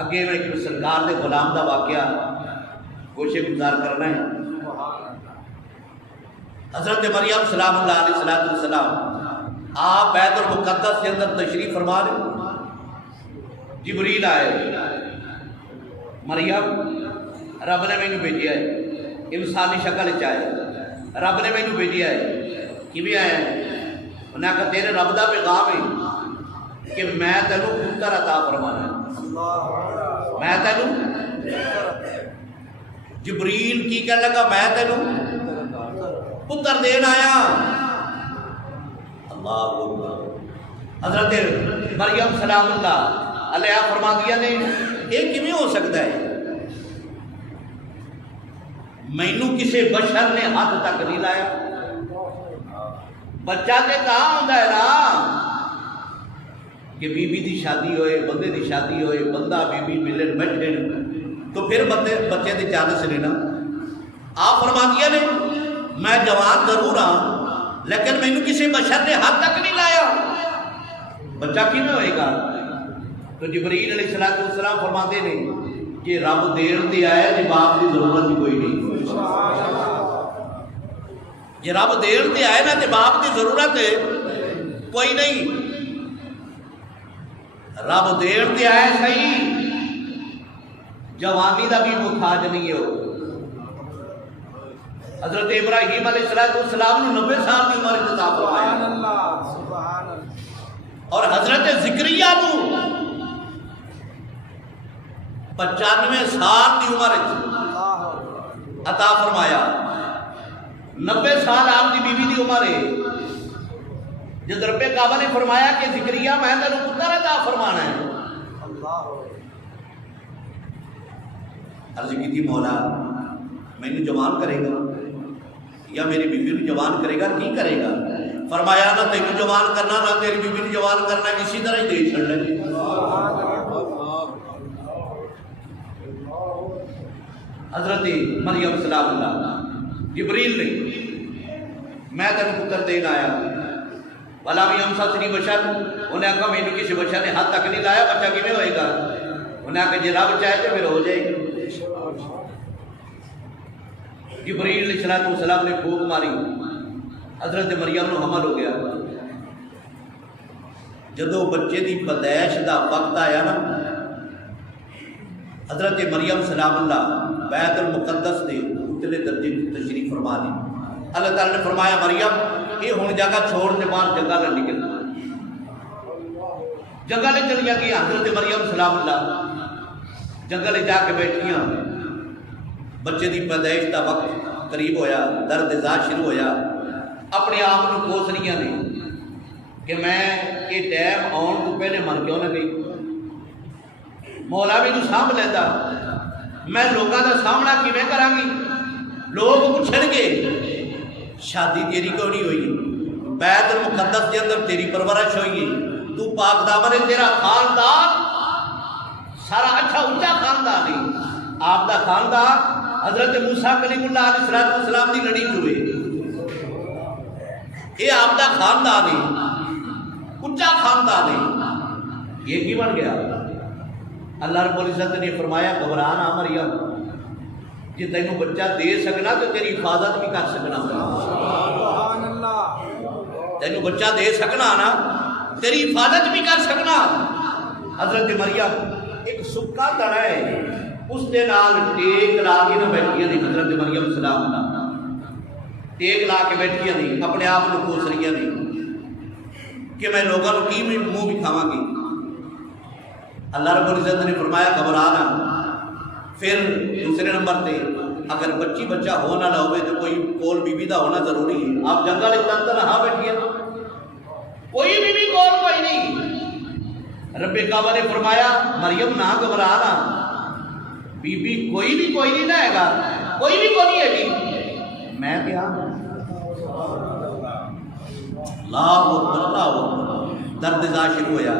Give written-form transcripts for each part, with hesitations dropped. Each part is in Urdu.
اگے میں ایک سرکار دے غلام دا واقعہ گوشے گزار کرنا ہے۔ حضرت مریم سلام اللہ علیہ السلام آپ بیت المقدس کے اندر تشریف فرما رہے، جبریل آئے، مریم رب نے مینوں بھیجیا ہے، انسانی شکل وچ آئے، رب نے مینوں بھیجیا ہے، کیویں آیا ہے؟ انہیں کہا تیرے رب دا پیغام ہے کہ میں تینوں پتر عطا فرمانا ہے، میں تینوں جبریل کی کہنے لگا میں تینوں پتر دین آیا۔ اللہ اکبر۔ حضرت مریم سلام اللہ علیہ فرما دیا نے یہ کیویں ہو سکتا ہے؟ مینوں کسی بشر نے ہاتھ تک نہیں لایا، بچہ تے کہاں ہوندا ہے نا کہ بی بی دی شادی ہوئے، بندے دی شادی ہوئے، بندہ بی بی ملن بیٹھے تو پھر بچے دے چانس نے نا۔ آپ فرما دیا نے میں جوان ضرور ہاں لیکن مینوں کسی بشر نے ہاتھ تک نہیں لایا، بچہ کیویں ہوئے گا؟ تو جبریل علیہ السلام فرماتے ہیں کہ رب دین تے آیا جی باپ کی ضرورت ہی کوئی نہیں، جی رب دین تے آئے نا تے باپ کی ضرورت کوئی نہیں، رب دین تے آئے صحیح جوانی دا بھی محتاج نہیں ہو۔ حضرت ابراہیم علیہ السلام نے 90 سال کی عمر عطا فرمایا، اور حضرت زکریا کو 95 سال کی عمر عطا فرمایا، 90 سال آپ کی بیوی دی عمر ہے۔ جب رب کعبہ نے فرمایا کہ زکریا میں تینوں پتر عطا فرمانا ہے، عرض کی تھی مولا مینوں جوان کرے گا یا میری بیوی نو جوان کرے گا، کی کرے گا؟ فرمایا نہ تینوں جوان کرنا نہ تیری بیوی نو جوان کرنا، اسی طرح ہی دے چھڑنا ہے۔ حضرت مریم سلام اللہ جبریل نے میں تینوں پتر دین آیا، بھلا بھی ہم ساتھ نہیں بشر، انہیں کہا مینوں کسی بشر نے ہاتھ تک نہیں لایا، بچہ کیویں ہوئے گا؟ انہیں کہا جی رب چاہے تو پھر ہو جائے گا۔ جبریل علیہ السلام نے پھونک ماری، حضرت مریم نو حمل ہو گیا۔ جدو بچے دی پیدائش دا وقت آیا نا، حضرت مریم سلام اللہ بیت المقدس دے اتلے درجے تشریف فرما لی۔ اللہ تعالیٰ نے فرمایا مریم یہ ہن جگہ چھوڑ کے باہر جگہ نہ نکل، جگہ لے چلی گئی۔ حضرت مریم سلام اللہ جگہ لے جا کے بیٹھیاں، بچے دی پیدائش دا وقت قریب ہویا، درد ازاں شروع ہویا، اپنے آپ کو کوس رہی نے کہ میں یہ ٹائم آن تو پہلے من کیوں نہ گئی، مولا بھی تو سانبھ لیتا، میں لوگوں کا سامنا کیویں کراں گی؟ لوگ پوچھن گے شادی تیری کیوں نہیں ہوئی؟ بیت المقدس کے اندر تیری پرورش ہوئی ہے، تو پاک دامن ہے، تیرا خاندان سارا اچھا اونچا خاندان ہے، آپ دا خاندان حضرت موسیٰ کلیم اللہ علیہ السلام دی لڑی ہوئے، یہ آپ دا خاندان ہے، اونچا خاندان ہے، یہ کی بن گیا؟ اللہ رب العزت نے فرمایا گھبرانا مریم، جی تینوں بچہ دے سکنا تو تیری حفاظت بھی کر سکنا، تینوں بچہ دے سکنا نا تیری حفاظت بھی کر سکنا۔ حضرت مریم ایک سکا تڑا ہے، اس دے نال ٹیک لا کے نہ بیٹھیاں نے، حضرت مریم سلام اللہ ٹیک لا کے بیٹھیاں نے، اپنے آپ کو کوس رہی نے کہ میں لوگوں کو کی منہ دکھاواں گی۔ اللہ رب العزت نے فرمایا گھبرانا۔ پھر دوسرے نمبر تے اگر بچی بچہ ہو نہ ہوئے تو کوئی کول بی بی دا ہونا ضروری ہے۔ آپ جنگل تن تنہا بیٹھیے، کوئی بی بی کول کوئی نہیں۔ رب کعبہ نے فرمایا مریم نہ گھبرانا، بی بی کوئی بھی کوئی نہیں رہے گا، کوئی بھی کوئی نہیں ہے گی، میں کیا اللہ اکبر۔ درد ازاں شروع ہویا،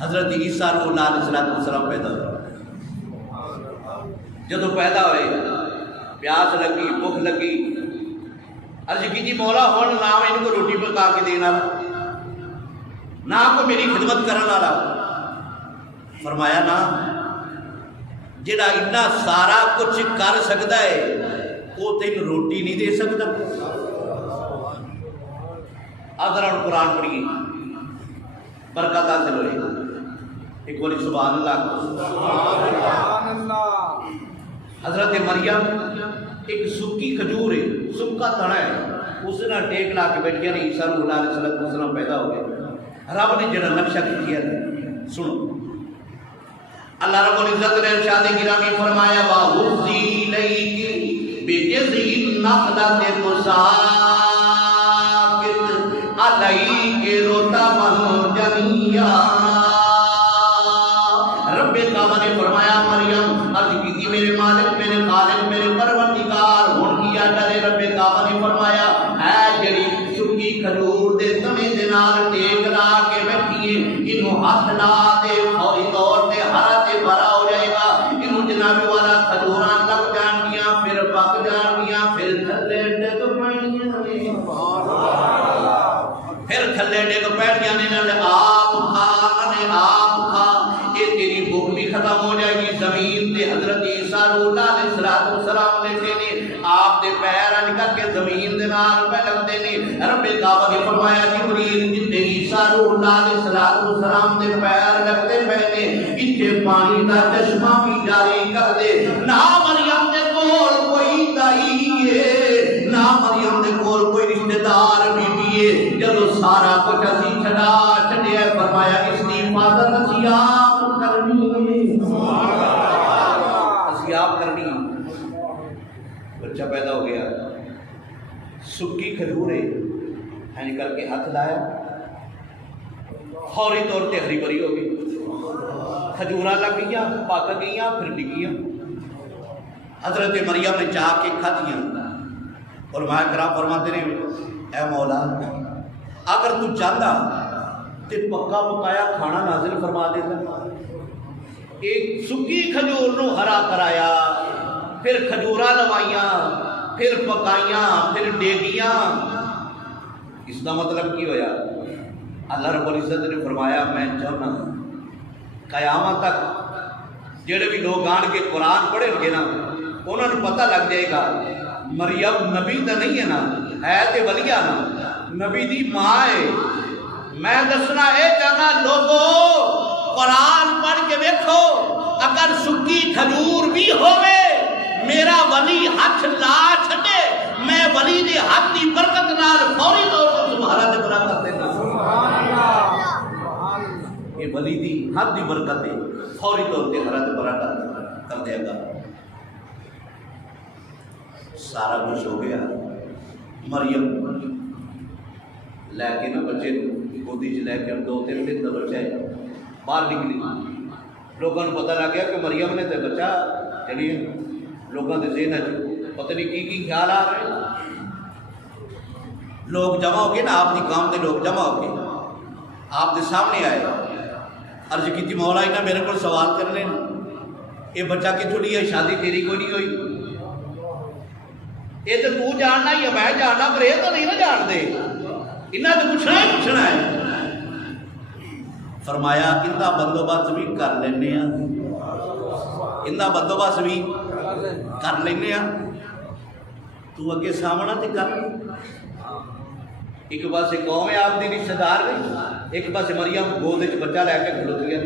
حضرت عیسیٰ روح اللہ علیہ السلام پیدا ہوئے۔ جدو پیدا ہوئے پیاس لگی، بھوک لگی، عرض کی جی مولا ہون نہ ان کو روٹی پکا کے دینا، نہ کوئی میری خدمت کرنے والا، فرمایا نا جڑا اتنا سارا کچھ کر سکتا ہے وہ تین روٹی نہیں دے سکتا. آدھر ہوں قرآن پڑھیے برکت حاصل ہوئے. ایک باری سبحان اللہ. حضرت مریم ایک سکی کھجور ہے، سکا تنا ہے، اس نے ٹیک لا کے بیٹھیا نے عیسیٰ روح اللہ علیہ السلام پیدا ہو گئے. رب نے جڑا نقشہ کیا تھا سنو. اللہ رب العزت نے ارشاد گرامی فرمایا وَهُزِّي إِلَيْكِ بِجِذْعِ النَّخْلَةِ تُسَاقِطْ عَلَيْكِ رُطَبًا جَنِيًّا. رب کعبہ نے فرمایا مریم عرض کی تھی میرے مالک میرے خالق میرے پروردگار ہون کیا ڈرے. رب کعبہ نے فرمایا اے جڑی سکی کھجور دے تنے دے نال ٹیک لا کے بیٹھیے انہوں ہاتھ لا دے فوری طور تے ہرا تے بھرا ہو جائے گا. انہوں جناب والا کھجوراں لگ جان گیاں پھر پک جان گیاں پھر تھلے ڈگ پڑنیاں پھر تھلے ڈگ پڑنیاں نے نال آپ کھا نے آپ کھا. یہ تیری بھوک بھی ختم ہو جائے گی. زمین تے حضرت عیسیٰ روح اللہ علیہ السلام لیتے نے آپ دے پیر اج کر کے زمین دے نال پہ لگتے نے. رب کعبہ نے فرمایا جبریل جتے عیسیٰ روح اللہ علیہ السلام دے پیر لگتے پے نے اتنے پانی دا چشمہ بھی جاری کر دے. نہ مریم دے کول کوئی دائی ہے نہ مریم دے کول کوئی رشتہ دار بیوی ہے. جدو سارا کچھ اسی چھڈا چھڈیا فرمایا اس کی حفاظت اسی آپ کرنی اسی آپ کرنی. بچہ پیدا ہو گیا سکی کھجور ہے کر کے ہاتھ لایا فوری طور پہ ہری بھری ہو گئی. کھجوراں لگ گئیاں پک گئیاں پھر ڈگیاں. حضرت مریم نے چاہ کے کھادیاں اور ماں کرام فرماتے نے اے مولا اگر تو چاہتا تے پکا پکایا کھانا نازل فرما دیتا. ایک سکی کھجور نو ہرا کرایا پھر کھجوراں لوائیاں پھر پکائیاں پھر ڈیگیاں. اس کا مطلب کی ہویا اللہ رب العزت نے فرمایا میں چاہنا قیامت تک جڑے بھی لوگ آن کے قرآن پڑھے گے نا انہوں نے پتہ لگ جائے گا مریم نبی تو نہیں ہے نا ہے تے ولیہ نا نبی دی ماں ہے. میں دسنا اے چاہنا لوگو قرآن پڑھ کے دیکھو اگر سکی کھجور بھی ہوئے میرا ولی ہاتھ لا چھٹے میں ولی دے ہاتھ دی برکت نال فوری طور پر تمہارا دے برا کر دینا. یہ ولی دی ہاتھ دی برکت ہے فوری طور پر تمہارا دے برا کر دے گا. سارا کچھ ہو گیا. مریم لے کے نا بچے گودی چ لے کے 2-3 دن کا بچہ ہے باہر نکلی. لوگوں کو پتہ لگ گیا کہ مریم نے تے بچہ چلیے لوگوں کے ذہن پتہ نہیں کی خیال آ رہے. لوگ جمع ہو کے نا آپ کی قوم کے لوگ جمع ہو کے آپ کے سامنے آئے عرض کی مولا انہیں میرے کو سوال کر لیں یہ بچہ کتوں نہیں ہے شادی تیری کوئی نہیں ہوئی. یہ تو جاننا ہی ہے میں جاننا پر یہ تو نہیں نا جان دے انہیں تو پوچھنا ہی پوچھنا ہے. فرمایا ان کا بندوبست بھی کر لینے ان کا بندوبست بھی کر لینے تو اگے سامنا تو کر. ایک پاس قوم ہے آپ کی رشتہ دار نہیں ایک پاس مریم گود بچہ لے کے کھلوتی ہے.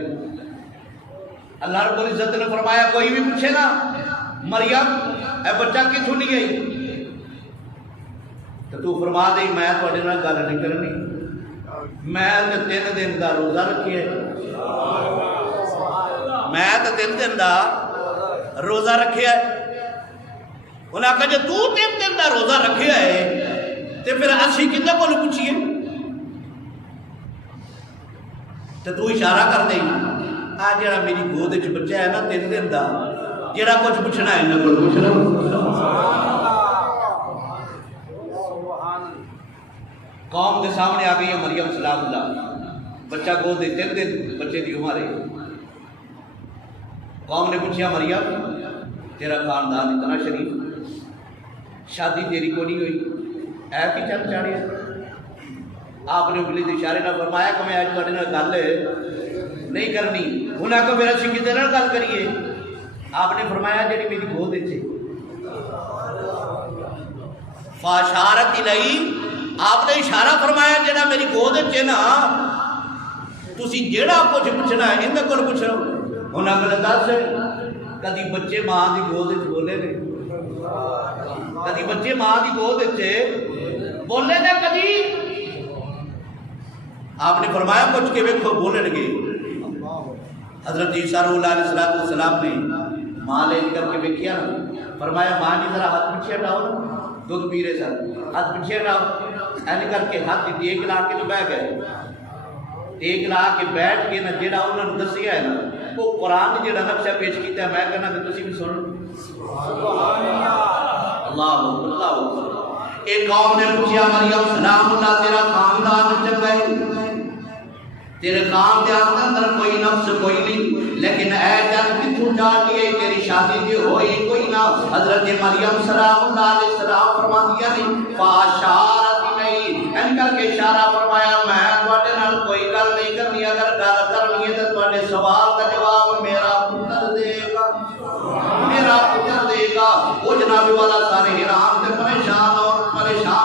اللہ رب العزت نے فرمایا کوئی بھی پوچھے نا مریم اے بچہ کتوں نہیں گئی تو فرما دے میں تھوڑے نال گل نہیں کرنی میں تو 3 دن کا روزہ رکھے میں تو 3 دن کا روزہ رکھے. انہیں آخا جی تو 3 دن کا روزہ رکھے ہے تو پھر اسی کدے کو پوچھیے تو تو اشارہ کر دیں آ جڑا میری گود چ بچہ ہے نا 3 دن کا جڑا کچھ پوچھنا ہے انہوں کو پوچھنا. قوم کے سامنے آ گئی ہے مریم سلام اللہ بچہ گود دے 3 دن بچے کی عمر ہے. قوم نے پوچھا مریم تیرا خاندان اتنا شریف شادی تیری کو نہیں ہوئی اے کی چل چاڑیا. آپ نے انگلی اشارے نہ فرمایا کہ میں آج تھوڑے نال گل نہیں کرنی. انہاں کو پھر اسی کدے نال گل کریے؟ آپ نے فرمایا جڑی میری گود وچ فاشارت الیہ، آپ نے اشارہ فرمایا جڑا میری گود وچ نا تسی جیڑا کچھ پوچھنا ہے اندے کول پوچھ لو. انہاں کو دس کدی بچے ماں دی گود وچ بولے نے؟ کدی بچے ماں دی گود وچ بولے نے کدی؟ آپ نے فرمایا کچھ کے ویکھو بولن گے. حضرت عیسیٰ روح علیہ السلام نے ماں لے کر کے ویکھیا، فرمایا ماں جی ذرا ہاتھ پیچھے ہٹاؤ نا، دودھ پی رہے سن، ہاتھ پیچھے ہٹاؤ. ایسے کر کے ہاتھ دی ٹیک لا کے تو بہ گئے. ٹیک لا کے بیٹھ کے نا جڑا انہوں نے دسیا ہے نا وہ قرآن نے جڑا نقشہ پیش کیتا ہے میں کہنا کہ تسی بھی سن لو. اللہ اکبر. ایک قوم نے پوچھا مریم سلام اللہ تیرا خاندان چنگا ہے، تیرے خان دے اندر کوئی نفس کوئی نہیں، لیکن اے جان کتھوں ڈال لیے تیری شادی جو ہوئی کوئی نہ. حضرت مریم سلام اللہ علیہ السلام فرماتی ہیں فاشارت نہیں، ان کر کے اشارہ فرمایا میں تواڈے نال کوئی گل نہیں کرنی، اگر گل کرنی ہے تے تواڈے سوال دا جواب میرا پتر دے گا، میرا پتر دے گا. وہ جناب والا سارے حیران تے پریشان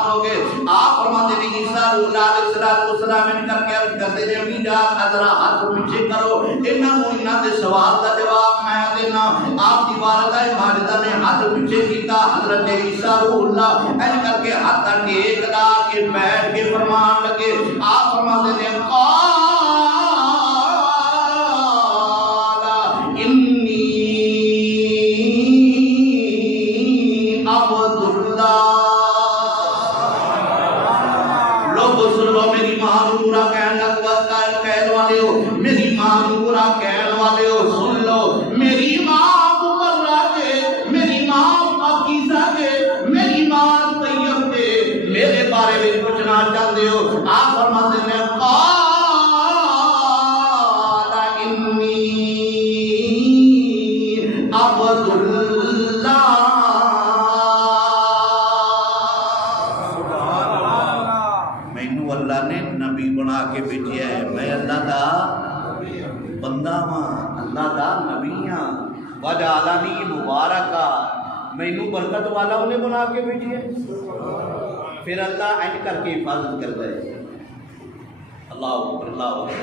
ہو گئے. آپ فرماتے ہیں عیسیٰ روح علیہ السلام ان کر کے عرض کرتے ہیں امی جان ذرا ہاتھ پیچھے کرو، انہاں دے سوال دا جواب میں دینا. آپ دی والدہ ماجدہ نے ہاتھ پیچھے کیتا. حضرت عیسیٰ روح اللہ ان کر کے ہاتھ ٹیک لا کے بیٹھ کے فرمان لگے. آپ فرماتے ہیں قال انی عبد اللہ. میری ماں نو برا کہنے والے ہو، میری ماں نو برا کہنے والے ہو سن لو. میری ماں مبرہ کے، میری ماں پاکیزہ کے، میری ماں طیب کے، میرے بارے میں پوچھنا چاہتے ہو. آپ فرماتے ہیں قال انی عبد اللہ. اللہ نے نبی بنا کے بھیجیا ہے، میں اللہ دا بندہ ہاں، اللہ دا نبی ہاں. وجعلنی مبارکا، مینوں برکت والا انہیں بنا کے بھیجیا. پھر اللہ اینڈ کر کے حفاظت کرتا ہے. اللہ اکبر. اللہ اکبر.